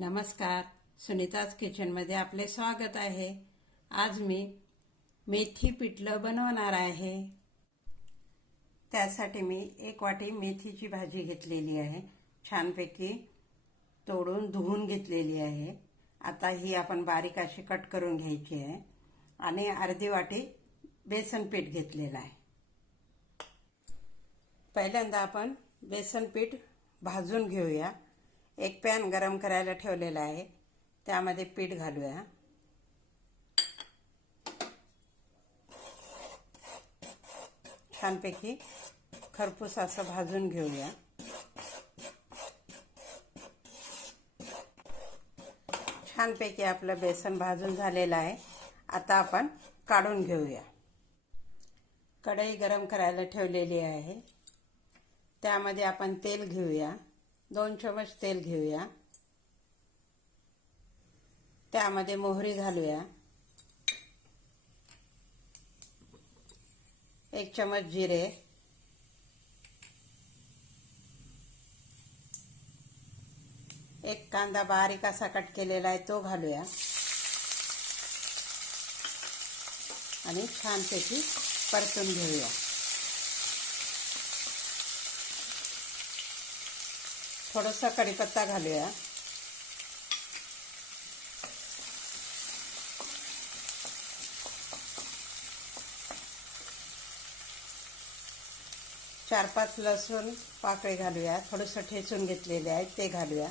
नमस्कार. सुनीताज किचनमध्ये आपले स्वागत आहे. आज मी मेथी पिठलं बनवणार आहे. त्यासाठी मी एक वाटी मेथीची भाजी घेतलेली आहे. छानपैकी तोडून धुवून घेतलेली आहे. आता ही आपण बारीक अशी कट करून घ्यायची आहे. आणि अर्धी वाटी बेसन पीठ घेतलेलं आहे. पहिल्यांदा आपण बेसन पीठ भाजून घेऊया. एक पॅन गरम करायला ठेवलेला आहे. त्यामध्ये पीठ घालूया. छानपैकी खरपूस असं भाजून घेऊया. छानपैकी आपलं बेसन भाजून झालेलं आहे. आता आपण काढून घेऊया. कढई गरम करायला ठेवलेली आहे. त्यामध्ये आपण तेल घेऊया. दोन चमच तेल घेऊया. त्यामध्ये मोहरी घालूया. एक चमच जिरे. एक कांदा बारीक असा कट केलेला आहे तो घालूया. आणि छानपैकी परतून घेऊया. थोडासा कढीपत्ता घालूया. चार पाच लसूण पाकळी घालूया. थोडंसं ठेचून घेतलेले आहे ते घालूया.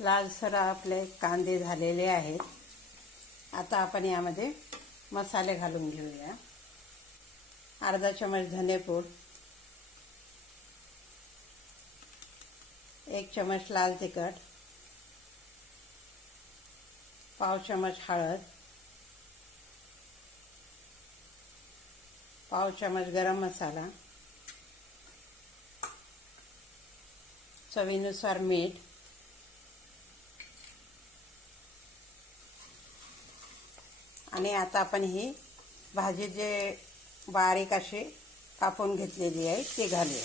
लालसर आपले कांदे झालेले आहेत. आता आपण यामध्ये मसाले घालून घेऊया. अर्धा चमच धनेपूड. एक चमच लाल तिखट. पाव चमच हळद. पाव चमच गरम मसाला. चवीनुसार मीठ. आणि आता आपण ही भाजी जे बारीक अशी कापून घेतलेली आहे ती घालूया.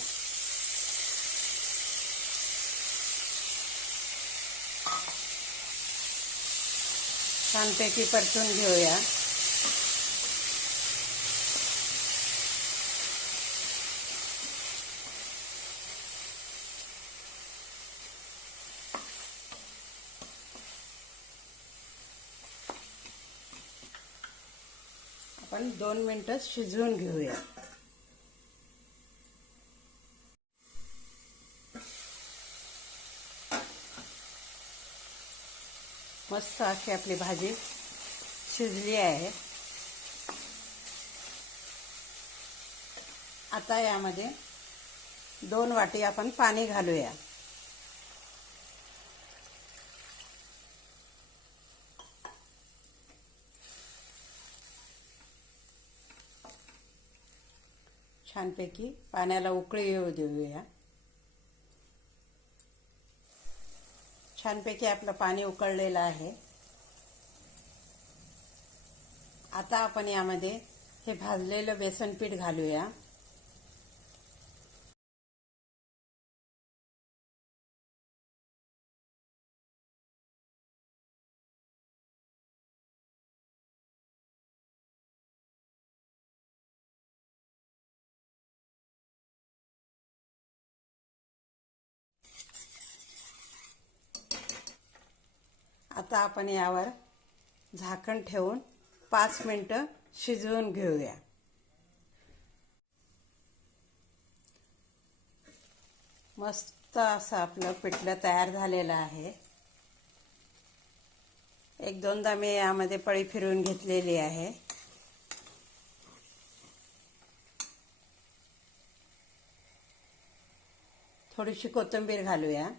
छानपैकी परतून घेऊया. आपण दोन मिनटं शिजवून घेऊया. मस्त अशी आपली भाजी शिजली आहे. आता यामध्ये दोन वाटी आपण पाणी घालूया. छानपैकी पाण्याला उकळी येऊ देऊया. छानपैकी आपलं पाणी उकळलेलं आहे. आता आपण यामध्ये हे भाजलेलं बेसन पीठ घालूया. आता आपण यावर झाकण ठेवून पाच मिनटं शिजवून घेऊया. मस्त असं आपलं पिठलं तयार झालेलं आहे. एक दोनदा मी यामध्ये पळी फिरवून घेतलेली आहे. थोडीशी कोथिंबीर घालूया.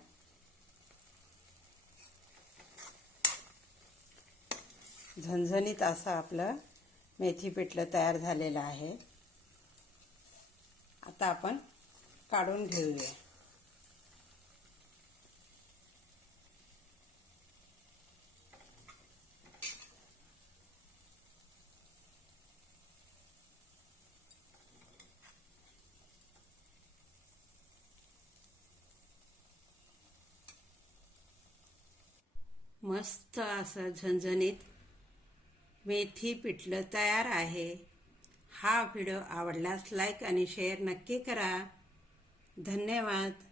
झणझणीत असा आपलं मेथी पिठलं तयार झालेलं आहे. आता आपण काढून घेऊया. मस्त असं झणझणीत मेथी पिठलं तयार आहे. हा व्हिडिओ आवडल्यास लाईक आणि शेअर नक्की करा. धन्यवाद.